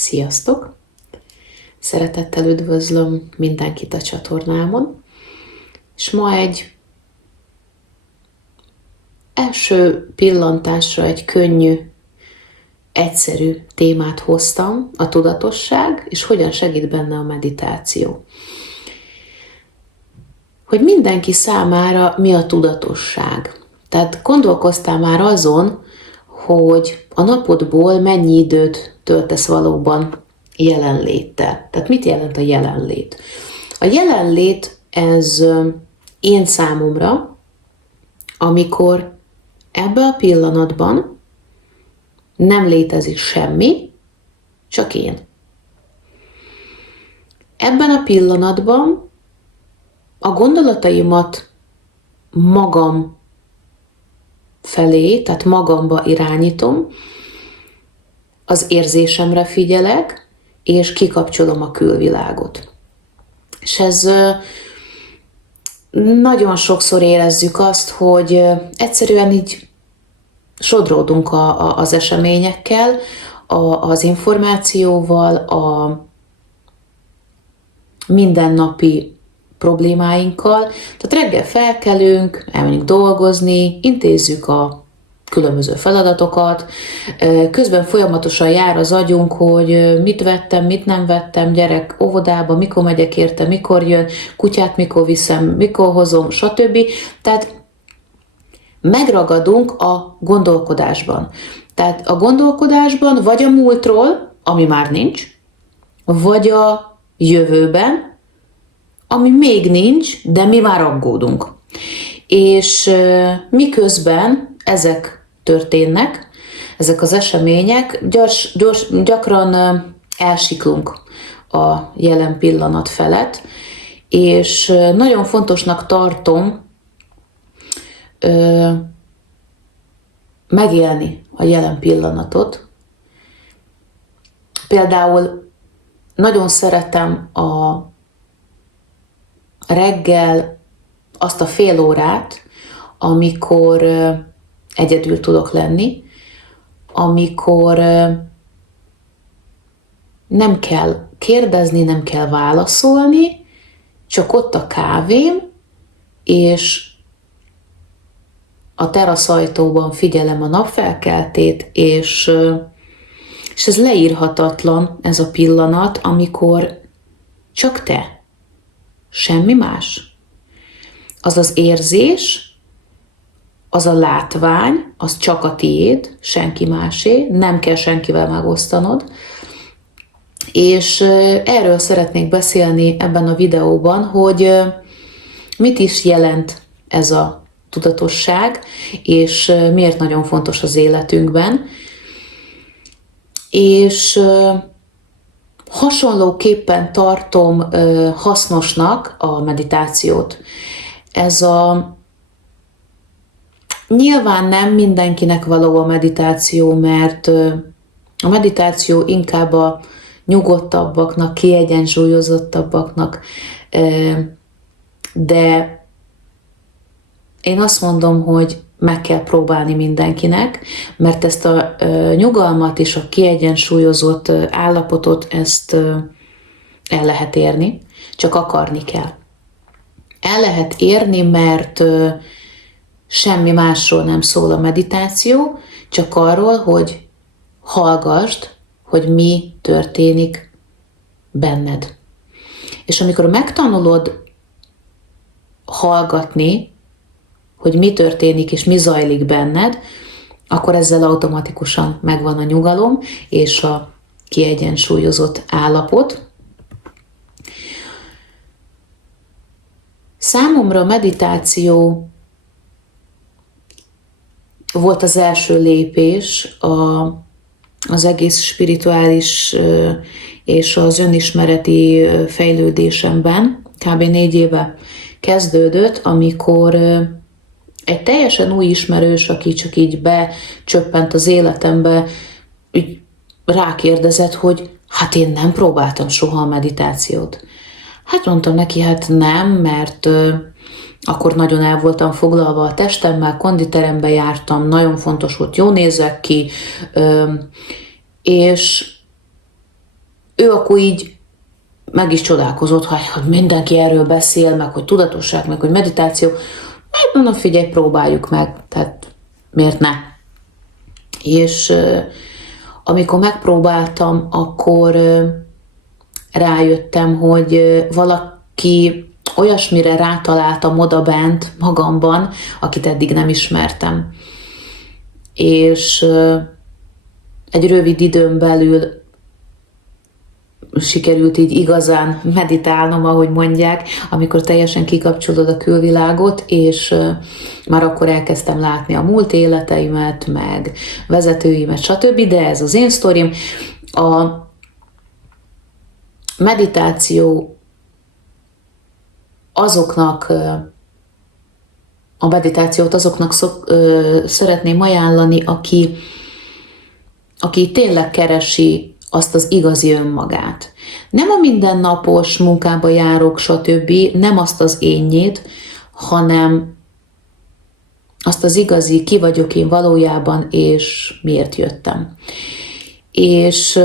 Sziasztok! Szeretettel üdvözlöm mindenkit a csatornámon, és ma egy első pillantásra egy könnyű, egyszerű témát hoztam, a tudatosság, és hogyan segít benne a meditáció. Hogy mindenki számára mi a tudatosság. Tehát gondolkoztál már azon, hogy a napodból mennyi időt töltesz valóban jelenléttel. Tehát mit jelent a jelenlét? A jelenlét ez én számomra, amikor ebben a pillanatban nem létezik semmi, csak én. Ebben a pillanatban a gondolataimat magam felé, tehát magamba irányítom, az érzésemre figyelek, és kikapcsolom a külvilágot. És ez nagyon sokszor érezzük azt, hogy egyszerűen így sodródunk az eseményekkel, az információval, a mindennapi problémáinkkal. Tehát reggel felkelünk, elmegyünk dolgozni, intézzük a különböző feladatokat, közben folyamatosan jár az agyunk, hogy mit vettem, mit nem vettem, gyerek óvodába, mikor megyek érte, mikor jön, kutyát mikor viszem, mikor hozom, stb. Tehát megragadunk a gondolkodásban. Tehát a gondolkodásban vagy a múltról, ami már nincs, vagy a jövőben, ami még nincs, de mi már aggódunk. És miközben ezek történnek, ezek az események, gyakran elsiklunk a jelen pillanat felett, és nagyon fontosnak tartom megélni a jelen pillanatot. Például nagyon szeretem a reggel azt a fél órát, amikor egyedül tudok lenni, amikor nem kell kérdezni, nem kell válaszolni, csak ott a kávém, és a teraszajtóban figyelem a napfelkeltét, és ez leírhatatlan, ez a pillanat, amikor csak te, semmi más. Az az érzés, az a látvány, az csak a tiéd, senki másé, nem kell senkivel megosztanod. És erről szeretnék beszélni ebben a videóban, hogy mit is jelent ez a tudatosság, és miért nagyon fontos az életünkben. És hasonlóképpen tartom hasznosnak a meditációt. Nyilván nem mindenkinek való a meditáció, mert a meditáció inkább a nyugodtabbaknak, kiegyensúlyozottabbaknak, de én azt mondom, hogy meg kell próbálni mindenkinek, mert ezt a nyugalmat és a kiegyensúlyozott állapotot, ezt el lehet érni, csak akarni kell. El lehet érni, mert semmi másról nem szól a meditáció, csak arról, hogy hallgasd, hogy mi történik benned. És amikor megtanulod hallgatni, hogy mi történik és mi zajlik benned, akkor ezzel automatikusan megvan a nyugalom és a kiegyensúlyozott állapot. Számomra a meditáció volt az első lépés az egész spirituális és az önismereti fejlődésemben. Kb. 4 éve kezdődött, amikor egy teljesen új ismerős, aki csak így becsöppent az életembe, így rákérdezett, hogy hát én nem próbáltam soha a meditációt. Hát mondtam neki, hát nem, mert akkor nagyon el voltam foglalva a testemmel, konditerembe jártam, nagyon fontos volt, jól nézek ki, és ő akkor így meg is csodálkozott, hogy mindenki erről beszél, meg hogy tudatosság, meg hogy meditáció. Hát mondom, figyelj, próbáljuk meg, tehát miért ne? És amikor megpróbáltam, akkor rájöttem, hogy valaki olyasmire rátaláltam odabent magamban, akit eddig nem ismertem. És egy rövid időn belül sikerült így igazán meditálnom, ahogy mondják, amikor teljesen kikapcsolod a külvilágot, és már akkor elkezdtem látni a múlt életeimet, meg vezetőimet, stb., de ez az én sztorim. A meditáció a meditációt azoknak szeretném ajánlani, aki tényleg keresi azt az igazi önmagát. Nem a mindennapos munkába járok, stb., nem azt az énnyét, hanem azt az igazi, ki vagyok én valójában, és miért jöttem. És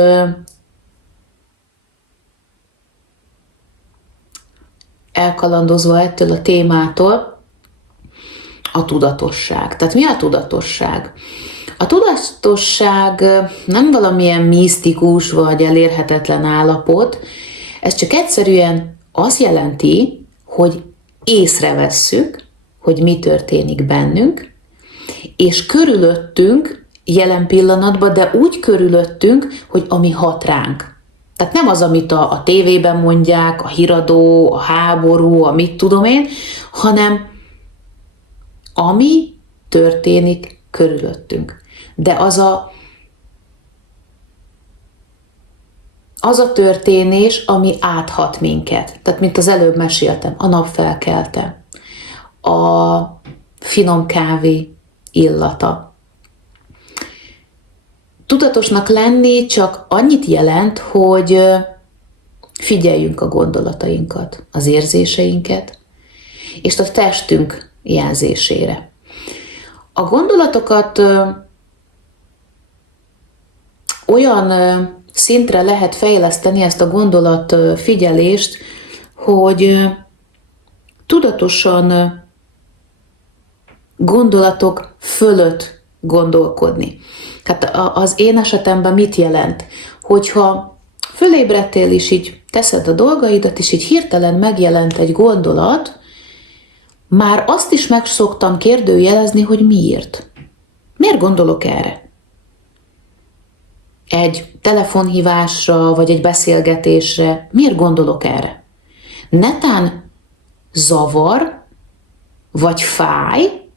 elkalandozva ettől a témától, a tudatosság. Tehát mi a tudatosság? A tudatosság nem valamilyen misztikus vagy elérhetetlen állapot, ez csak egyszerűen azt jelenti, hogy észrevesszük, hogy mi történik bennünk, és körülöttünk jelen pillanatban, de úgy körülöttünk, hogy ami hat ránk. Tehát nem az, amit a tévében mondják, a híradó, a háború, a mit tudom én, hanem ami történik körülöttünk. De az a történés, ami áthat minket. Tehát, mint az előbb meséltem, a nap felkelte, a finom kávé illata. Tudatosnak lenni csak annyit jelent, hogy figyeljünk a gondolatainkat, az érzéseinket, és a testünk jelzésére. A gondolatokat olyan szintre lehet fejleszteni, ezt a gondolatfigyelést, hogy tudatosan gondolatok fölött gondolkodni. Hát az én esetemben mit jelent? Hogyha fölébredtél, és így teszed a dolgaidat, és így hirtelen megjelent egy gondolat, már azt is meg szoktam kérdőjelezni, hogy miért. Miért gondolok erre? Egy telefonhívásra, vagy egy beszélgetésre, miért gondolok erre? Netán zavar, vagy fáj,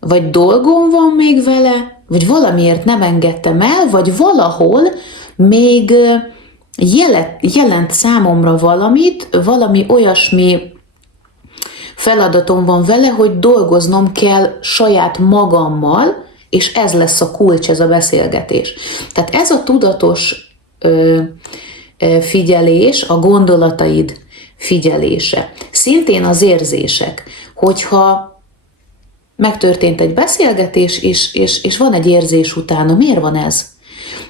vagy dolgom van még vele, vagy valamiért nem engedtem el, vagy valahol még jelent számomra valami olyasmi feladatom van vele, hogy dolgoznom kell saját magammal, és ez lesz a kulcs, ez a beszélgetés. Tehát ez a tudatos figyelés, a gondolataid figyelése. Szintén az érzések, hogyha megtörtént egy beszélgetés, és van egy érzés utána, miért van ez?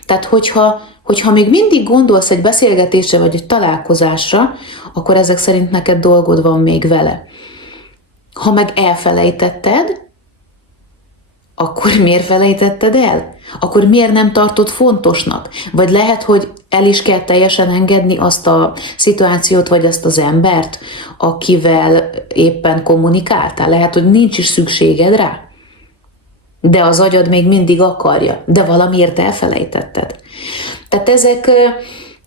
Tehát, hogyha még mindig gondolsz egy beszélgetésre, vagy egy találkozásra, akkor ezek szerint neked dolgod van még vele. Ha meg elfelejtetted, akkor miért felejtetted el? Akkor miért nem tartod fontosnak? Vagy lehet, hogy el is kell teljesen engedni azt a szituációt, vagy azt az embert, akivel éppen kommunikáltál. Lehet, hogy nincs is szükséged rá. De az agyad még mindig akarja. De valamiért elfelejtetted. Tehát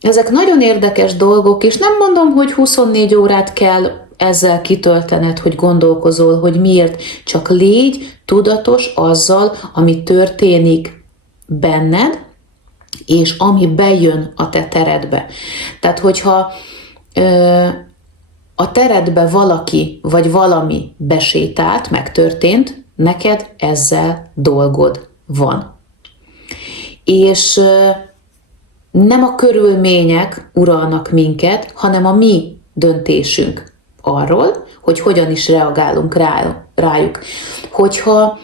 ezek nagyon érdekes dolgok, és nem mondom, hogy 24 órát kell ezzel kitöltened, hogy gondolkozol, hogy miért, csak légy tudatos azzal, ami történik benned, és ami bejön a te teredbe. Tehát, hogyha a teredbe valaki vagy valami besétált, megtörtént, neked ezzel dolgod van. És nem a körülmények uralnak minket, hanem a mi döntésünk arról, hogy hogyan is reagálunk rájuk. Hogyha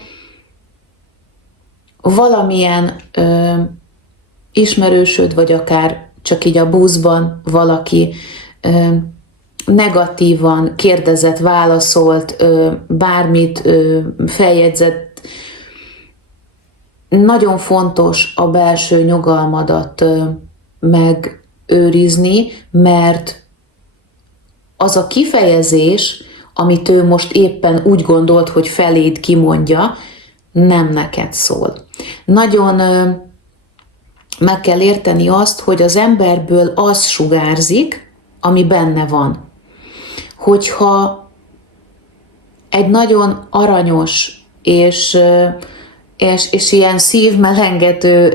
valamilyen ismerősöd, vagy akár csak így a buszban valaki negatívan kérdezett, válaszolt, bármit feljegyzett. Nagyon fontos a belső nyugalmadat megőrizni, mert az a kifejezés, amit ő most éppen úgy gondolt, hogy feléd kimondja, nem neked szól. Nagyon meg kell érteni azt, hogy az emberből az sugárzik, ami benne van. Hogyha egy nagyon aranyos és ilyen szívmelengető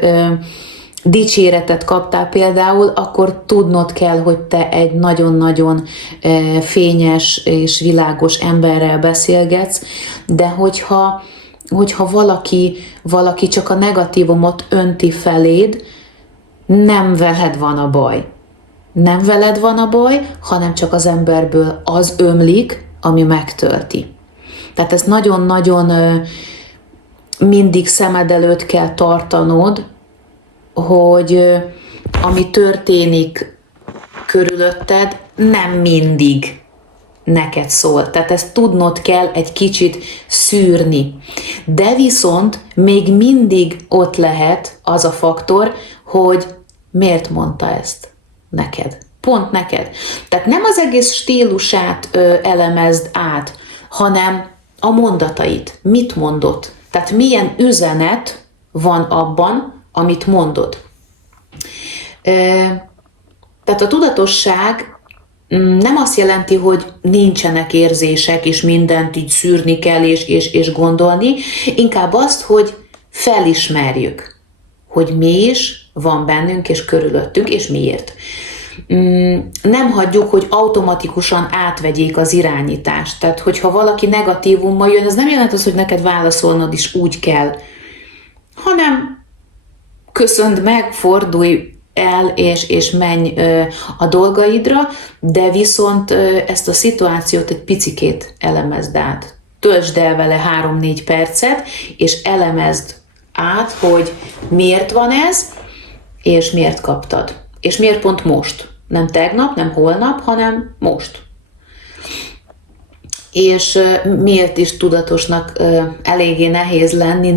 dicséretet kaptál például, akkor tudnod kell, hogy te egy nagyon-nagyon fényes és világos emberrel beszélgetsz, de hogyha valaki csak a negatívumot önti feléd, nem veled van a baj. Nem veled van a baj, hanem csak az emberből az ömlik, ami megtölti. Tehát ezt nagyon-nagyon mindig szemed előtt kell tartanod, hogy ami történik körülötted, nem mindig neked szól. Tehát ezt tudnod kell egy kicsit szűrni. De viszont még mindig ott lehet az a faktor, hogy miért mondta ezt neked. Pont neked. Tehát nem az egész stílusát elemezd át, hanem a mondatait. Mit mondott? Tehát milyen üzenet van abban, amit mondod. Tehát a tudatosság nem azt jelenti, hogy nincsenek érzések, és mindent így szűrni kell, és gondolni, inkább azt, hogy felismerjük, hogy mi is van bennünk, és körülöttünk, és miért. Nem hagyjuk, hogy automatikusan átvegyék az irányítást. Tehát, hogyha valaki negatívummal jön, az nem jelent az, hogy neked válaszolnod is úgy kell, hanem köszönd meg, fordulj el, és menj a dolgaidra, de viszont ezt a szituációt egy picikét elemezd át. Töltsd el vele 3-4 percet, és elemezd át, hogy miért van ez, és miért kaptad. És miért pont most. Nem tegnap, nem holnap, hanem most. És miért is tudatosnak eléggé nehéz lenni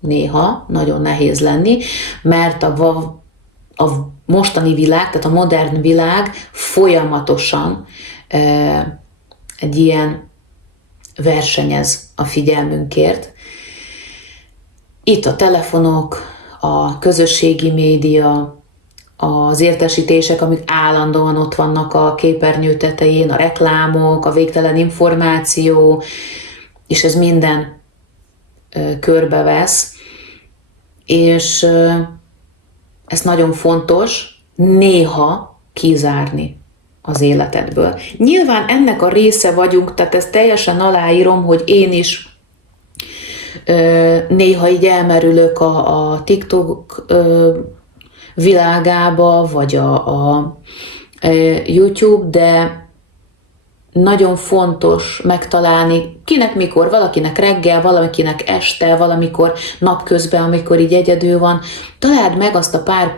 néha nagyon nehéz lenni, mert a mostani világ, tehát a modern világ folyamatosan egy ilyen versenyez a figyelmünkért. Itt a telefonok, a közösségi média, az értesítések, amik állandóan ott vannak a képernyő tetején, a reklámok, a végtelen információ, és ez minden körbevesz, és ez nagyon fontos néha kizárni az életedből. Nyilván ennek a része vagyunk, tehát ezt teljesen aláírom, hogy én is néha így elmerülök a TikTok világába, vagy a YouTube, de nagyon fontos megtalálni, kinek mikor, valakinek reggel, valakinek este, valamikor napközben, amikor így egyedül van. Találd meg azt a pár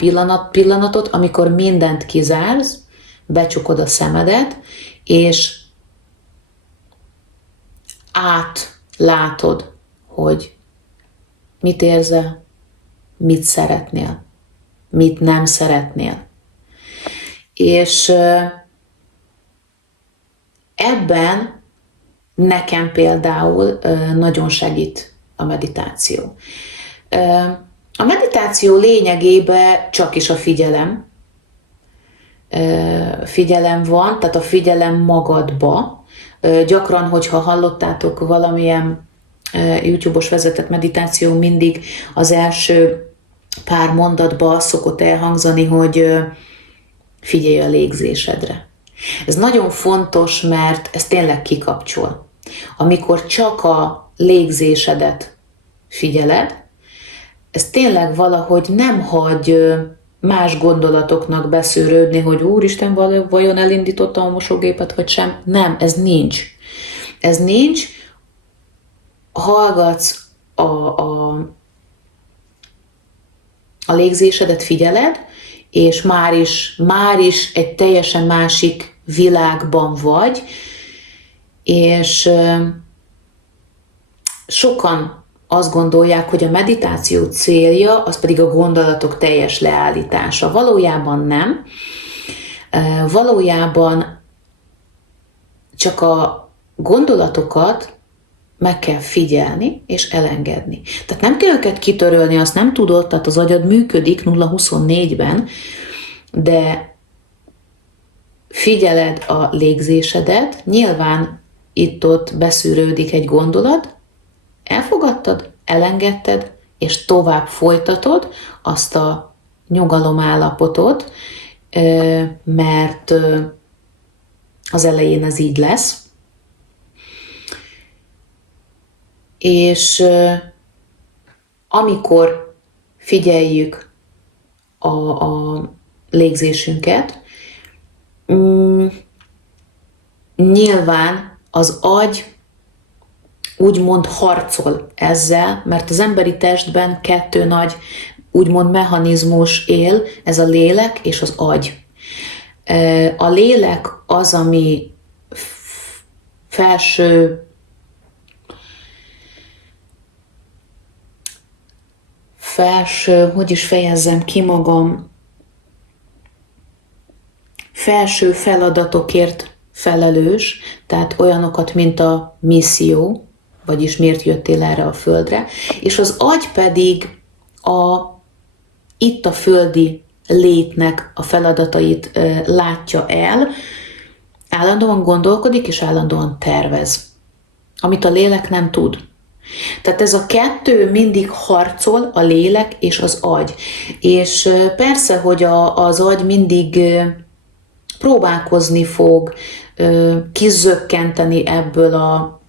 pillanatot, amikor mindent kizársz, becsukod a szemedet, és átlátod, hogy mit érzel, mit szeretnél, mit nem szeretnél. És ebben nekem például nagyon segít a meditáció. A meditáció lényegében csak is a figyelem van, tehát a figyelem magadba. Gyakran, hogyha hallottátok valamilyen YouTube-os vezetett meditáció, mindig az első pár mondatban szokott elhangzani, hogy figyelj a légzésedre. Ez nagyon fontos, mert ez tényleg kikapcsol. Amikor csak a légzésedet figyeled, ez tényleg valahogy nem hagy más gondolatoknak beszűrődni, hogy úristen, vajon elindítottam a mosógépet, vagy sem. Nem, ez nincs. Ez nincs. Hallgatsz a légzésedet, figyeled, és már is egy teljesen másik világban vagy, és sokan azt gondolják, hogy a meditáció célja, az pedig a gondolatok teljes leállítása. Valójában nem. Valójában csak a gondolatokat meg kell figyelni és elengedni. Tehát nem kell őket kitörölni, azt nem tudod, tehát az agyad működik 0-24-ben, de figyeled a légzésedet, nyilván itt-ott beszűrődik egy gondolat, elfogadtad, elengedted, és tovább folytatod azt a nyugalomállapotot, mert az elején ez így lesz. És amikor figyeljük a légzésünket, nyilván az agy úgymond harcol ezzel, mert az emberi testben 2 nagy úgymond mechanizmus él, ez a lélek és az agy. A lélek az, ami felső hogy is fejezzem ki magam, felső feladatokért felelős, tehát olyanokat, mint a misszió, vagyis miért jöttél erre a földre, és az agy pedig itt a földi létnek a feladatait látja el, állandóan gondolkodik és állandóan tervez, amit a lélek nem tud. Tehát ez a 2 mindig harcol, a lélek és az agy. És persze, hogy az agy mindig próbálkozni fog, kizökkenteni ebből a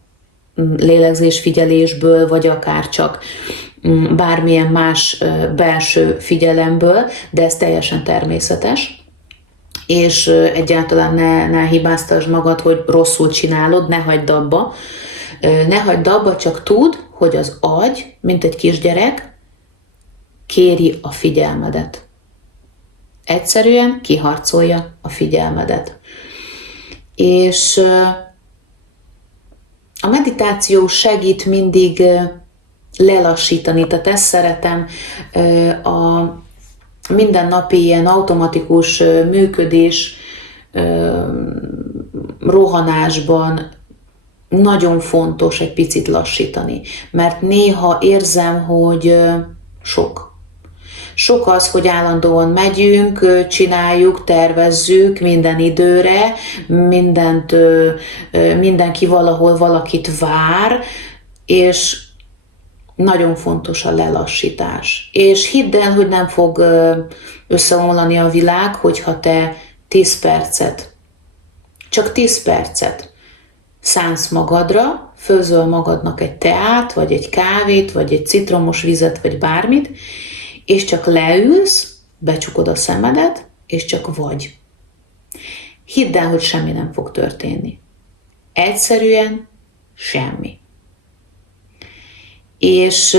lélegzésfigyelésből, vagy akár csak bármilyen más belső figyelemből, de ez teljesen természetes. És egyáltalán ne hibáztasd magad, hogy rosszul csinálod, ne hagyd abba. Ne hagyd abba, csak tudd, hogy az agy, mint egy kisgyerek, kéri a figyelmedet. Egyszerűen kiharcolja a figyelmedet. És a meditáció segít mindig lelassítani, tehát ezt szeretem a mindennapi ilyen automatikus működés, rohanásban nagyon fontos egy picit lassítani, mert néha érzem, hogy sok. Sok az, hogy állandóan megyünk, csináljuk, tervezzük minden időre, mindenki valahol valakit vár, és nagyon fontos a lelassítás. És hidd el, hogy nem fog összeomlani a világ, hogyha te 10 percet, csak 10 percet szánsz magadra, főzöl magadnak egy teát, vagy egy kávét, vagy egy citromos vizet, vagy bármit, és csak leülsz, becsukod a szemedet, és csak vagy. Hidd el, hogy semmi nem fog történni. Egyszerűen semmi. És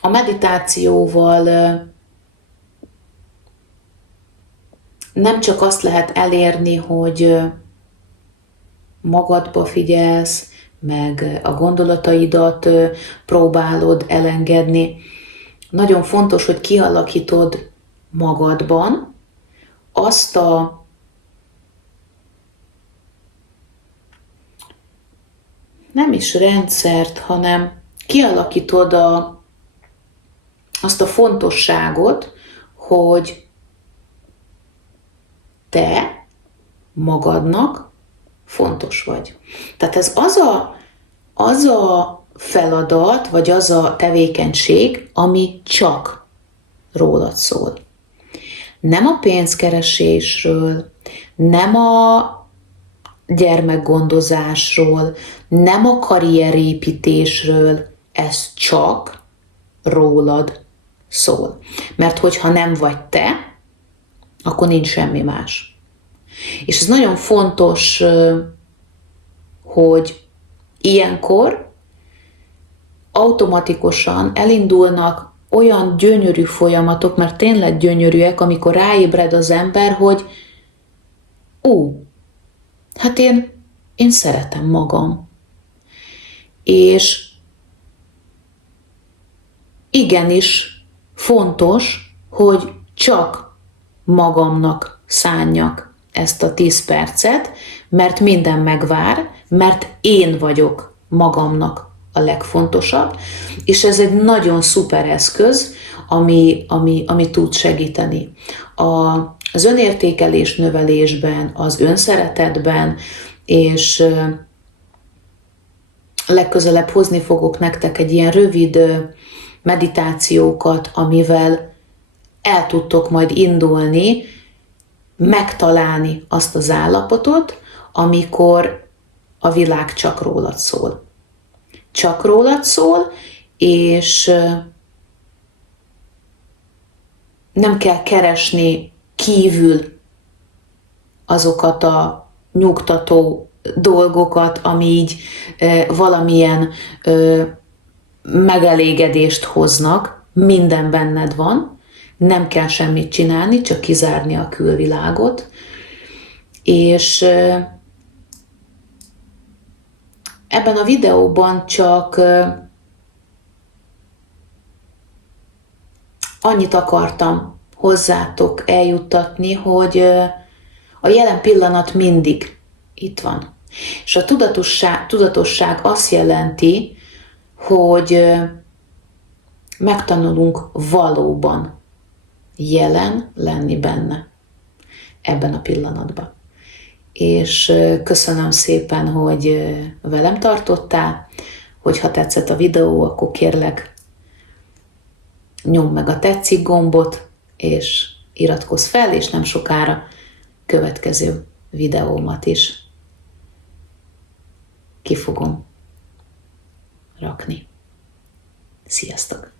a meditációval nem csak azt lehet elérni, hogy magadba figyelsz, meg a gondolataidat próbálod elengedni. Nagyon fontos, hogy kialakítod magadban azt a nem is rendszert, hanem kialakítod azt a fontosságot, hogy te magadnak fontos vagy. Tehát ez az a feladat, vagy az a tevékenység, ami csak rólad szól. Nem a pénzkeresésről, nem a gyermekgondozásról, nem a karrierépítésről, ez csak rólad szól. Mert hogyha nem vagy te, akkor nincs semmi más. És ez nagyon fontos, hogy ilyenkor automatikusan elindulnak olyan gyönyörű folyamatok, mert tényleg gyönyörűek, amikor ráébred az ember, hogy hát én szeretem magam. És igenis fontos, hogy csak magamnak szánjak ezt a 10 percet, mert minden megvár, mert én vagyok magamnak a legfontosabb, és ez egy nagyon szuper eszköz, ami tud segíteni. Az önértékelés növelésben, az önszeretetben, és legközelebb hozni fogok nektek egy ilyen rövid meditációkat, amivel el tudtok majd indulni, megtalálni azt az állapotot, amikor a világ csak rólad szól. Csak rólad szól, és nem kell keresni kívül azokat a nyugtató dolgokat, ami így valamilyen megelégedést hoznak, minden benned van, nem kell semmit csinálni, csak kizárni a külvilágot, és ebben a videóban csak annyit akartam hozzátok eljuttatni, hogy a jelen pillanat mindig itt van. És a tudatosság azt jelenti, hogy megtanulunk valóban jelen lenni benne, ebben a pillanatban. És köszönöm szépen, hogy velem tartottál, hogyha tetszett a videó, akkor kérlek, nyomd meg a tetszik gombot, és iratkozz fel, és nem sokára következő videómat is ki fogom rakni. Sziasztok!